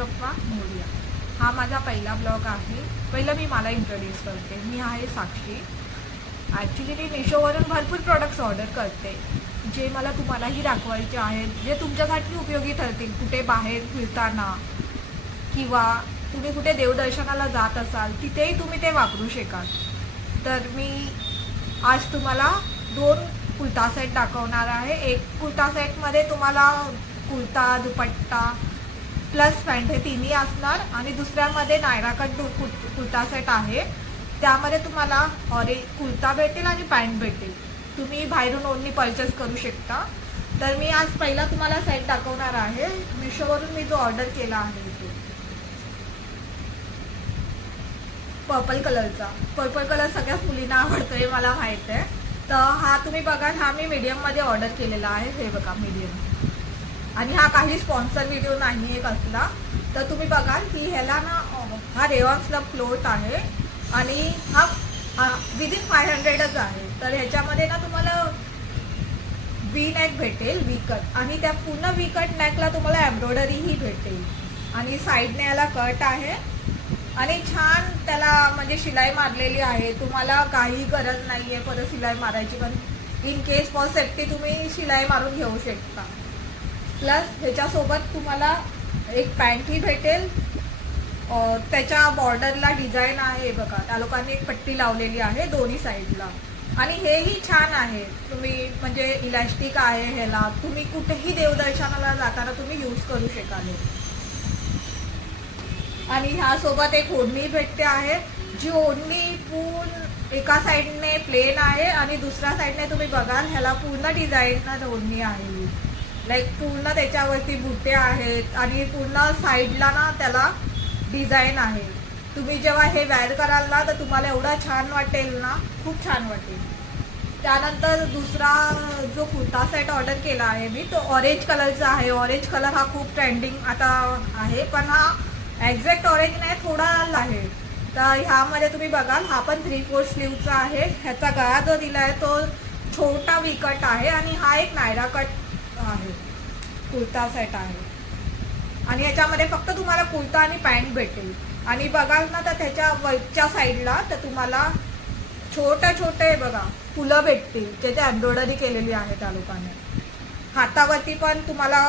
बाप्पा मोरया. हा माझा पहिला ब्लॉग आहे. पहिलं मी मला इंट्रोड्यूस करते. मी आहे साक्षी. ॲक्च्युली मी मिशोवरून भरपूर प्रोडक्ट्स ऑर्डर करते, जे मला तुम्हालाही दाखवायचे आहेत, जे तुमच्यासाठी उपयोगी ठरतील कुठे बाहेर फिरताना, किंवा तुम्ही कुठे देवदर्शनाला जात असाल तिथेही तुम्ही ते वापरू शकाल. तर मी आज तुम्हाला 2 कुर्ता सेट दाखवणार आहे. एक कुर्ता सेटमध्ये तुम्हाला कुर्ता, दुपट्टा प्लस पॅन्ट हे तिन्ही असणार, आणि दुसऱ्यामध्ये नायरा कट कुर्ता सेट आहे. त्यामध्ये तुम्हाला कुर्ता भेटेल आणि पॅन्ट भेटेल. तुम्ही बाहेरून ओन्ली परचेस करू शकता. तर मी आज पहिला तुम्हाला सेट दाखवणार आहे. मिशोवरून मी जो ऑर्डर केला आहे तो पर्पल कलरचा. पर्पल कलर सगळ्याच मुलींना आवडतो हे मला माहीत आहे. तर हा तुम्ही बघा, हा मी मीडियममध्ये ऑर्डर केलेला आहे. हे बघा मीडियम. आणि हा काही स्पॉन्सर व्हिडिओ नाही आहे कसला. तर तुम्ही बघाल की ह्याला ना हा रेयॉन्सला क्लोथ आहे आणि हा विदिन 500च आहे. तर ह्याच्यामध्ये ना तुम्हाला वी नेक भेटेल, वी कट, आणि त्या पूर्ण वी कट नेकला तुम्हाला एम्ब्रॉयडरीही भेटेल. आणि साईडने याला कट आहे आणि छान त्याला म्हणजे शिलाई मारलेली आहे. तुम्हाला काही गरज नाही आहे परत शिलाई मारायची, पण इन केस फॉर सेफ्टी तुम्ही शिलाई मारून घेऊ शकता. प्लस ह्याच्यासोबत तुम्हाला एक पॅन्टही भेटेल. त्याच्या बॉर्डरला डिझाईन आहे बघा, त्या लोकांनी एक पट्टी लावलेली आहे दोन्ही साईडला. आणि हेही छान आहे. तुम्ही म्हणजे इलॅस्टिक आहे ह्याला, तुम्ही कुठेही देवदर्शनाला जाताना तुम्ही यूज करू शकाल. आणि ह्यासोबत एक ओढणी भेटते आहे, जी ओढणी पूर्ण एका साईडने प्लेन आहे आणि दुसऱ्या साईडने तुम्ही बघाल ह्याला पूर्ण डिझाईन ओढणी आहे. लाईक पूर्ण त्याच्यावरती बुट्टे आहेत आणि पूर्ण साईडला ना त्याला डिझाईन आहे. तुम्ही जेव्हा हे वेअर कराल ना तर तुम्हाला एवढा छान वाटेल ना, खूप छान वाटेल. त्यानंतर दुसरा जो कुर्ता सेट ऑर्डर केला आहे मी, तो ऑरेंज कलरचा आहे. ऑरेंज कलर हा खूप ट्रेंडिंग आता आहे, पण हा एक्झॅक्ट ऑरेंज नाही, थोडा लाल आहे. तर ह्यामध्ये तुम्ही बघाल हा पण 3/4 स्लीवचा आहे. ह्याचा गळा जो दिला आहे तो छोटा विकट आहे आणि हा एक नायरा कट आहे, कुर्ता सेट आहे. आणि ह्याच्यामध्ये फक्त तुम्हाला कुर्ता आणि पॅन्ट भेटेल. आणि बघाल ना तर त्याच्या वरच्या साईडला तर तुम्हाला छोटे बघा फुलं भेटतील, ज्याची एम्ब्रॉयडरी केलेली आहे त्या लोकांनी. हातावरती पण तुम्हाला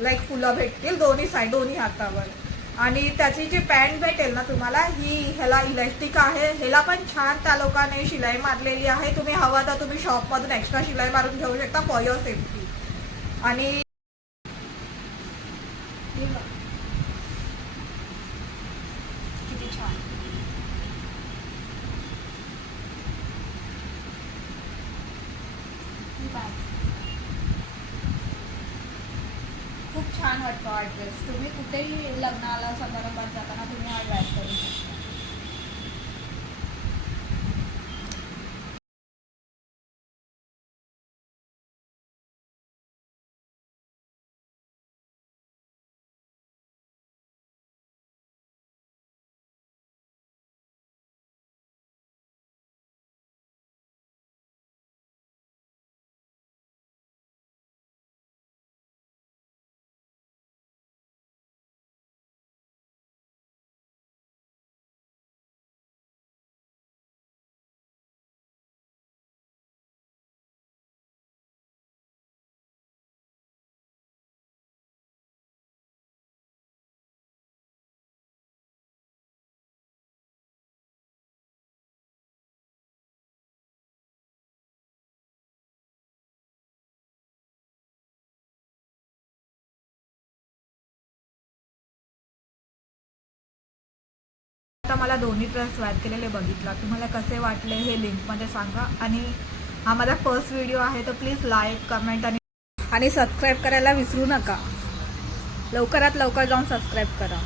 लाईक फुलं भेटतील दोन्ही हातावर. आणि त्याची जी पॅन्ट भेटेल ना तुम्हाला, ही ह्याला इलॅस्टिक आहे. ह्याला पण छान त्या लोकांनी शिलाई मारलेली आहे. तुम्ही हवा तर तुम्ही शॉपमधून एक्स्ट्रा शिलाई मारून घेऊ शकता फॉर युअर सेफ्टी. आणि किती छान, खूप छान वाटतो हा ड्रेस. तुम्ही कुठेही लग्नाला समारंभात जाताना तुम्ही हा ड्रेस करू शकता. आता मला दोन्ही ड्रेस वेअर केलेले बघितला, तुम्हाला कसे वाटले हे लिंकमध्ये सांगा. आणि हा माझा फर्स्ट व्हिडिओ आहे, तर प्लीज लाईक, कमेंट आणि सबस्क्राईब करायला विसरू नका. लवकरात लवकर जाऊन सबस्क्राईब करा.